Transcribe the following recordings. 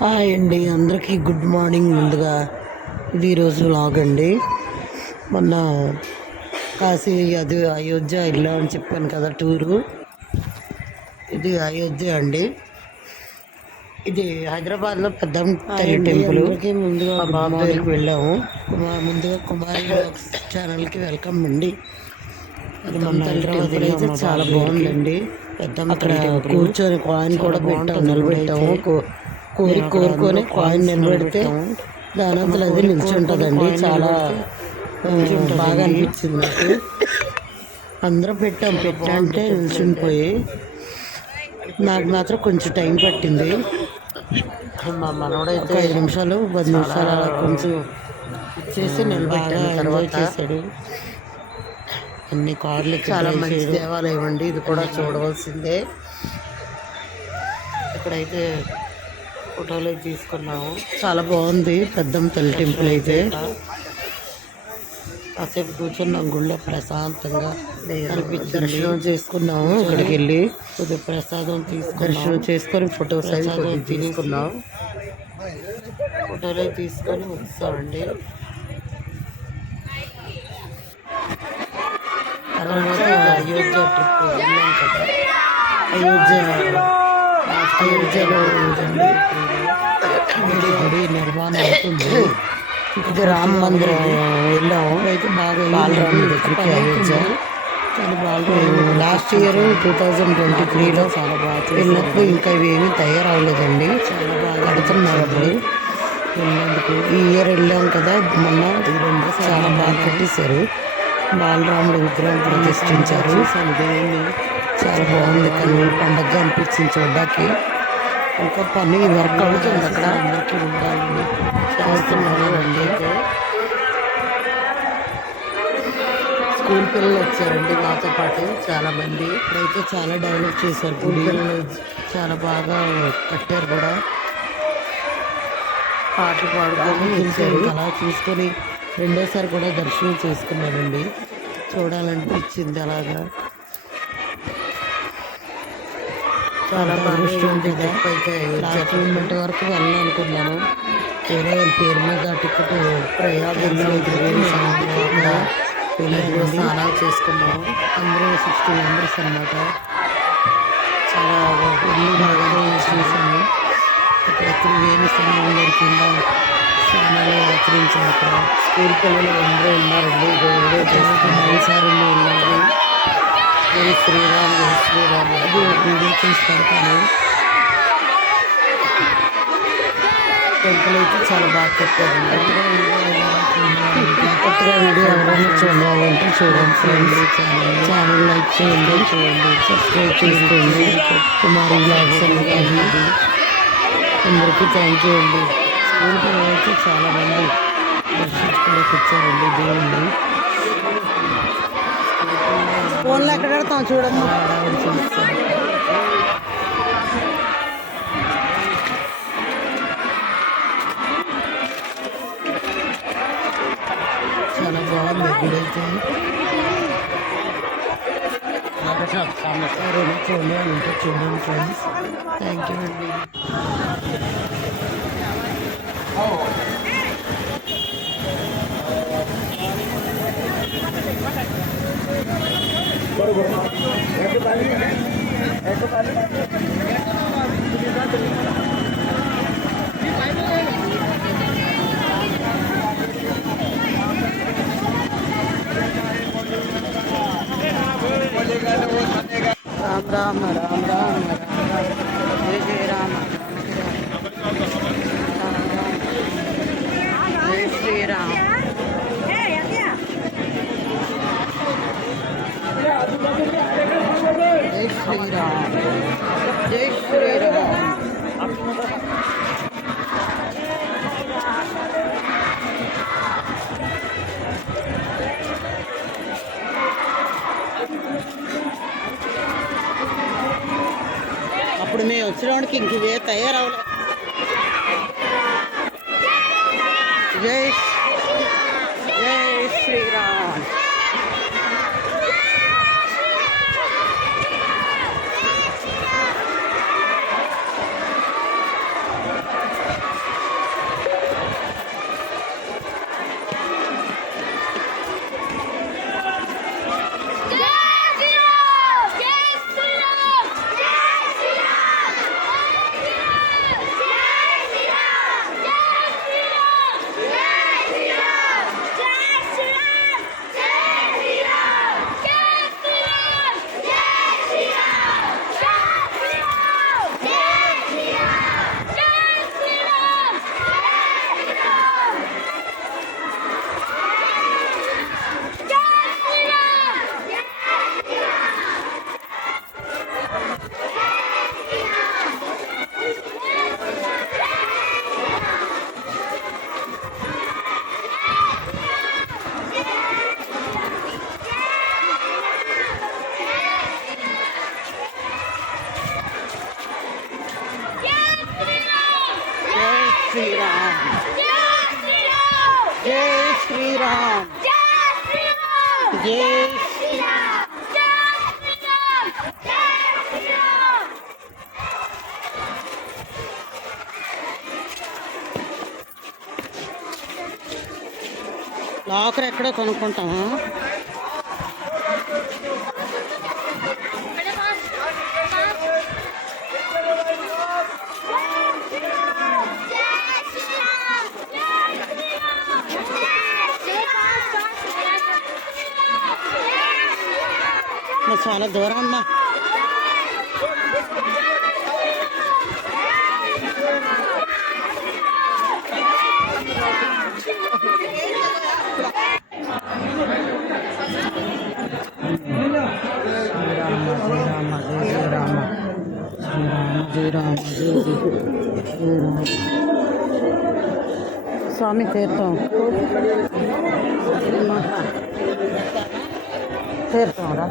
Hi అండి, అందరికీ good morning. ముందుగా ఇది ఈరోజు వ్లాగ్ అండి. మొన్న కాశీ అది అయోధ్య వెళ్ళాం అని చెప్పాను కదా, టూరు. ఇది అయోధ్య అండి. ఇది హైదరాబాద్లో పెద్ద తల్లి టెంపుల్. ముందుగా బాబు దగ్గరికి వెళ్ళాము. ముందుగా కుమారి వ్లాగ్స్ ఛానల్కి వెల్కమ్ అండి. అది మన హైదరాబాద్ అయితే చాలా బాగుందండి. అక్కడ కూర్చొని కాయిన్ కూడా పెట్టాము, నిలబెట్టాము. కోరుకొని కాయిన్ నిలబెడితే దానంతలో అది నిల్చుంటుందండి. చాలా బాగా అనిపించింది నాకు. అందరం పెట్టా అంటే నిల్చునిపోయి, నాకు మాత్రం కొంచెం టైం పట్టింది. మా మనోడైతే 5 నిమిషాలు 10 నిమిషాలు అలా కొంచెం చేసి నిలబెట్టాను. తర్వాత చేశాడు. అన్ని కార్లు చాలా మంచి దేవాలయం అండి. ఇది కూడా చూడవలసిందే. ఇక్కడైతే ఫోటోలు తీసుకున్నాము. చాలా బాగుంది పెద్దమ్మ తల్లి టెంపుల్ అయితే. కాసేపు కూర్చున్నాం గుళ్ళో, ప్రశాంతంగా అనిపించి దర్శనం చేసుకున్నాము. ఇక్కడికి వెళ్ళి కొద్దిగా ప్రసాదం దర్శనం చేసుకొని ఫొటోస్ అవి తీసుకున్నాం. ఫోటోలు తీసుకొని వచ్చామండి. తర్వాత అయోధ్య ట్రిప్ వెళ్ళాం కదా. అయోధ్యలో గుడి నిర్మాణం అవుతుంది. ఇది రామ మందిరం వెళ్ళాము. అయితే బాగా బాలరాము దగ్గరికి అయోధ్య. కానీ బాలరాము లాస్ట్ ఇయర్ 2023లో చాలా బాగా వెళ్ళినప్పుడు ఇంకా ఇవేమీ తయారవ్వలేదండి. చాలా బాగా కడుతున్నారు అప్పుడు వెళ్ళినందుకు. ఈ ఇయర్ వెళ్ళాం కదా, మొన్న చాలా బాగా కట్టేశారు. బాలరాముడు విగ్రహం ప్రతిష్ఠించారు. చాలా బాగుంది. కన్నుల పండుగ అనిపించింది చూడ్డానికి. ఇంకా పని వర్క్ అవుతుంది అక్కడ. అందరికీ ఉండాలని చేస్తున్నారు అండి. స్కూల్ పిల్లలు వచ్చారండి మాతో పాటు చాలా మంది. ఇప్పుడైతే చాలా డెవలప్ చేశారు. స్కూల్ పిల్లలు చాలా బాగా కట్టారు కూడా. పాటలు పాడుకొని వచ్చారు. అలా చూసుకొని రెండోసారి కూడా దర్శనం చేసుకున్నారండి. చూడాలనిపించింది అలాగా. చాలా బాగా ఉంటుంది. లాస్ట్ మూమెంట్ వరకు వెళ్ళాలనుకున్నాను. వేరే వాళ్ళ పేరు మీద టికెట్ ప్రయాగంలో స్నానాలు చేసుకున్నాము. అందరూ 60 మెంబర్స్ అనమాట. చాలా ఇల్లు బాగానే చూసాము. అక్కడ త్రివేణి సంగమం కింద స్నానాలు ఆచరించాము. అక్కడ స్కూల్ పిల్లలు అందరూ ఉన్నారండి. ఈసారి వెళ్ళారు. జై శ్రీరామ్, జై శ్రీరామ్. అది వీడియో చేసి పెడతాను. టెంపుల్ అయితే చాలా బాగా కట్టారండి. కొత్తగా వీడియో ఎవరైనా చూడాలంటే చూడండి ఫ్రెండ్స్. ఛానల్ లైక్ చేయండి, సబ్స్క్రైబ్ చేసుకోండి. కుమారి వ్లాగ్స్ అనేది అందరికీ థ్యాంక్ యూ అండి. స్కూల్ పిల్లలు అయితే చాలామంది దర్శించుకోలేక వచ్చారండి దేవుణ్ణి. ఫోన్లో ఎక్కడ పెడతాం చూడమ్మా. చాలా బాగుంది గుడి అయితే. చూడాలంటే చూడండి ఫ్రెండ్స్. థ్యాంక్ యూ అండి. రామ రామ రామ రామ జయ జయ రామ జయ శ్రీరామ్. జై శ్రీరామ్, జై శ్రీరామ్. అప్పుడు మేము వచ్చినవాడికి ఇంక ఇవే తయారవలే. జై జై శ్రీరామ్. శ్రీరామ్ जय జై श्री राम శ్రీరామ్ जय श्री राम జై श्री राम जय श्री राम जय श्री राम లాకర్ ఎక్కడో కొనుక్కుంటాము. చాలా దూరం అమ్మా. స్వామి తీర్థం తీర్థం రా.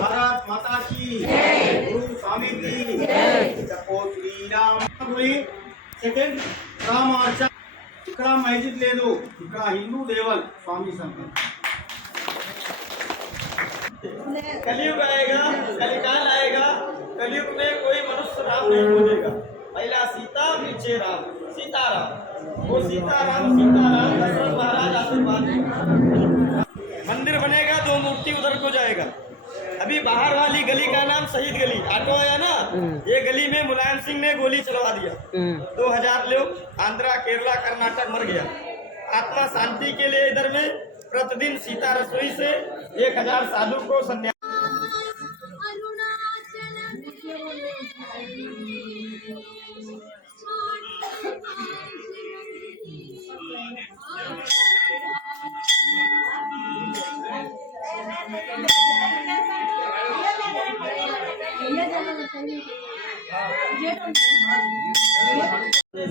भारत माता की गुरु स्वामी की जपो श्री राम సెకండ్ రామార్చ ఇక్కడ మస్జిద్ లేదు, ఇక్కడ హిందూ దేవల్ స్వామి సంతం. कलयुग आएगा, कलिकाल आएगा, कलयुग में कोई मनुष्य राम नहीं बोलेगा. पहला सीता नीचे राम, सीताराम. वो सीताराम दशरथ महाराज आशीर्वाद. मंदिर बनेगा, दो मूर्ति उधर को जाएगा. अभी बाहर वाली गली का नाम शहीद गली, ऑटो आया ना, ये गली में मुलायम सिंह ने गोली चलवा दिया. 2000 लोग आंध्रा, केरला, कर्नाटक मर गया. आत्मा शांति के लिए इधर में प्रतिदिन सीता रसोई से 1000 साधु को संन्यास.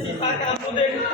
सीता का मुँह देखना.